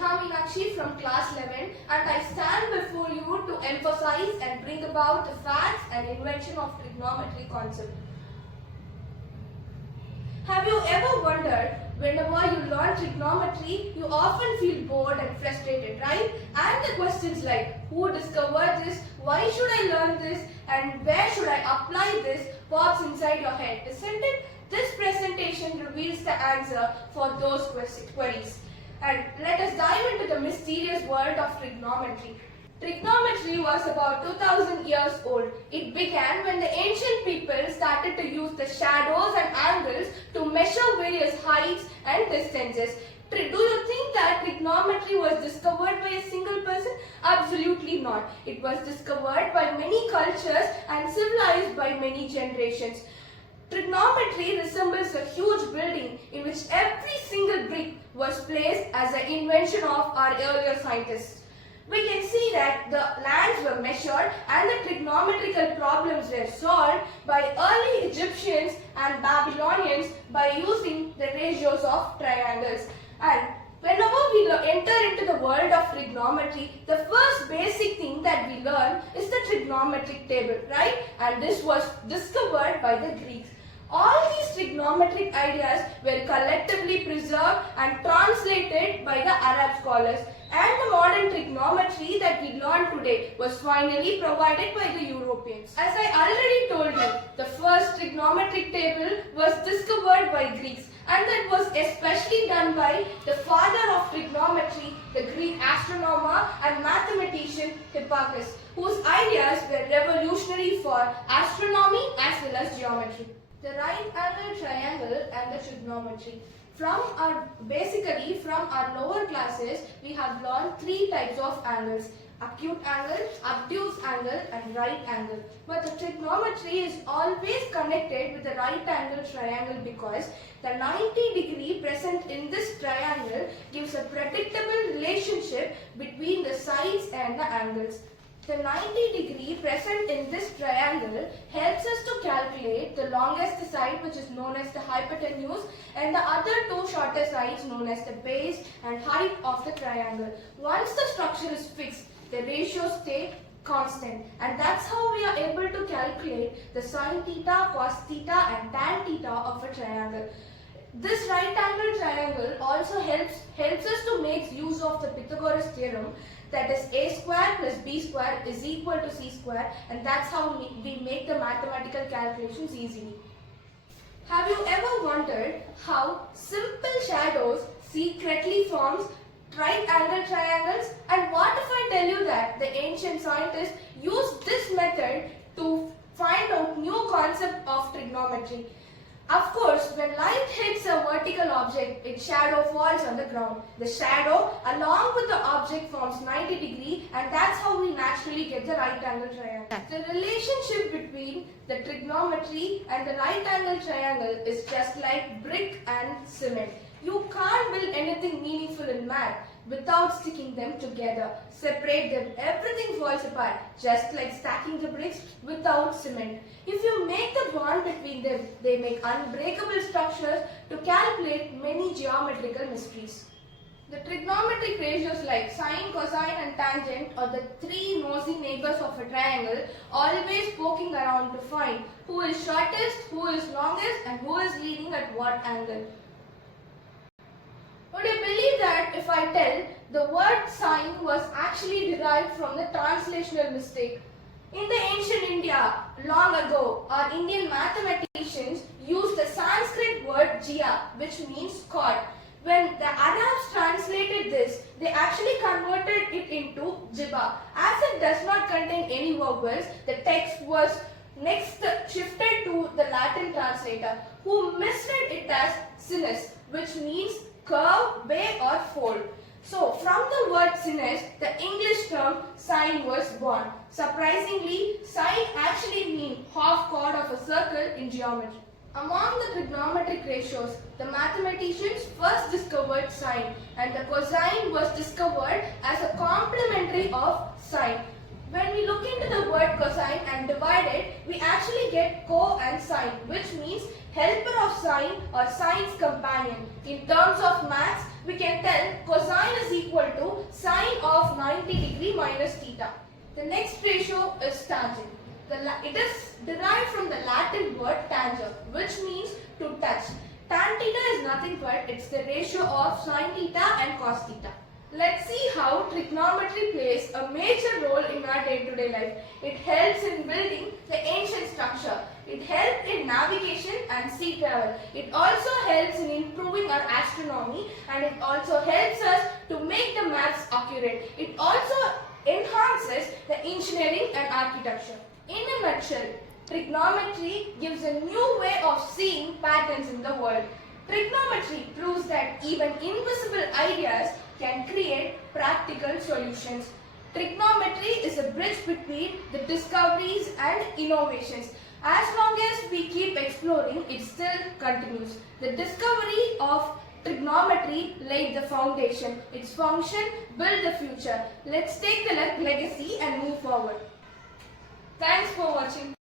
Neha Meenakshi from class 11 and I stand before you to emphasize and bring about the facts and invention of trigonometry concept. Have you ever wondered, whenever you learn trigonometry, you often feel bored and frustrated, right? And the questions like, who discovered this, why should I learn this, and where should I apply this pops inside your head, isn't it? This presentation reveals the answer for those queries. And let us dive into the mysterious world of trigonometry. Trigonometry was about 2000 years old. It began when the ancient people started to use the shadows and angles to measure various heights and distances. Do you think that trigonometry was discovered by a single person? Absolutely not. It was discovered by many cultures and civilized by many generations. Trigonometry resembles a huge building in which every single brick was placed as an invention of our earlier scientists. We can see that the lands were measured and the trigonometrical problems were solved by early Egyptians and Babylonians by using the ratios of triangles. And whenever we enter into the world of trigonometry, the first basic thing that we learn is the trigonometric table, right? And this was discovered by the Greeks. All these trigonometric ideas were collectively preserved and translated by the Arab scholars, and the modern trigonometry that we learn today was finally provided by the Europeans. As I already told you, the first trigonometric table was discovered by Greeks, and that was especially done by the father of trigonometry, the Greek astronomer and mathematician Hipparchus, whose ideas were revolutionary for astronomy as well as geometry. The right angle triangle and the trigonometry. Basically from our lower classes, we have learned three types of angles: acute angle, obtuse angle and right angle. But the trigonometry is always connected with the right angle triangle because the 90-degree present in this triangle gives a predictable relationship between the sides and the angles. The 90-degree present in this triangle helps us to calculate the longest side, which is known as the hypotenuse, and the other two shorter sides known as the base and height of the triangle. Once the structure is fixed, the ratios stay constant, and that's how we are able to calculate the sine theta, cos theta and tan theta of a triangle. This right angle triangle also helps us to make use of the Pythagoras theorem, that is a square plus b square is equal to c square, and that's how we make the mathematical calculations easily. Have you ever wondered how simple shadows secretly forms right angle triangles? And what if I tell you that the ancient scientists used this method to find out new concept of trigonometry? Of course, when light hits a vertical object, its shadow falls on the ground. The shadow along with the object forms 90 degree, and that's how we naturally get the right angle triangle. The relationship between the trigonometry and the right angle triangle is just like brick and cement. You can't build anything meaningful in math without sticking them together. Separate them, everything falls apart, just like stacking the bricks without cement. If you make the bond between them, they make unbreakable structures to calculate many geometrical mysteries. The trigonometric ratios like sine, cosine and tangent are the three nosy neighbors of a triangle, always poking around to find who is shortest, who is longest and who is leading at what angle. Would you believe that if I tell the word sine was actually derived from the translational mistake? In the ancient India, long ago, our Indian mathematicians used the Sanskrit word jia, which means chord. When the Arabs translated this, they actually converted it into jiba. As it does not contain any vowels, the text was next shifted to the Latin translator, who misread it as sinus, which means curve, bay or fold. So from the word sinus, the English term sine was born. Surprisingly, sine actually means half chord of a circle in geometry. Among the trigonometric ratios, the mathematicians first discovered sine, and the cosine was discovered as a complementary of sine. When we look into the word cosine and divide it, we actually get co and sine, which means helper of sine or sine's companion. In terms of maths, we can tell cosine is equal minus theta. The next ratio is tangent. It is derived from the Latin word tanger, which means to touch. Tan theta is nothing but it's the ratio of sin theta and cos theta. Let's see how trigonometry plays a major role in our day-to-day life. It helps in building the ancient structure. It helps in navigation and sea travel. It also helps in improving our astronomy, and it also helps us to make the maths accurate. It also enhances the engineering and architecture. In a nutshell, trigonometry gives a new way of seeing patterns in the world. Trigonometry proves that even invisible ideas can create practical solutions. Trigonometry is a bridge between the discoveries and innovations. As long as we keep exploring, it still continues. The discovery of trigonometry laid the foundation. Its function built the future. Let's take the legacy and move forward. Thanks for watching.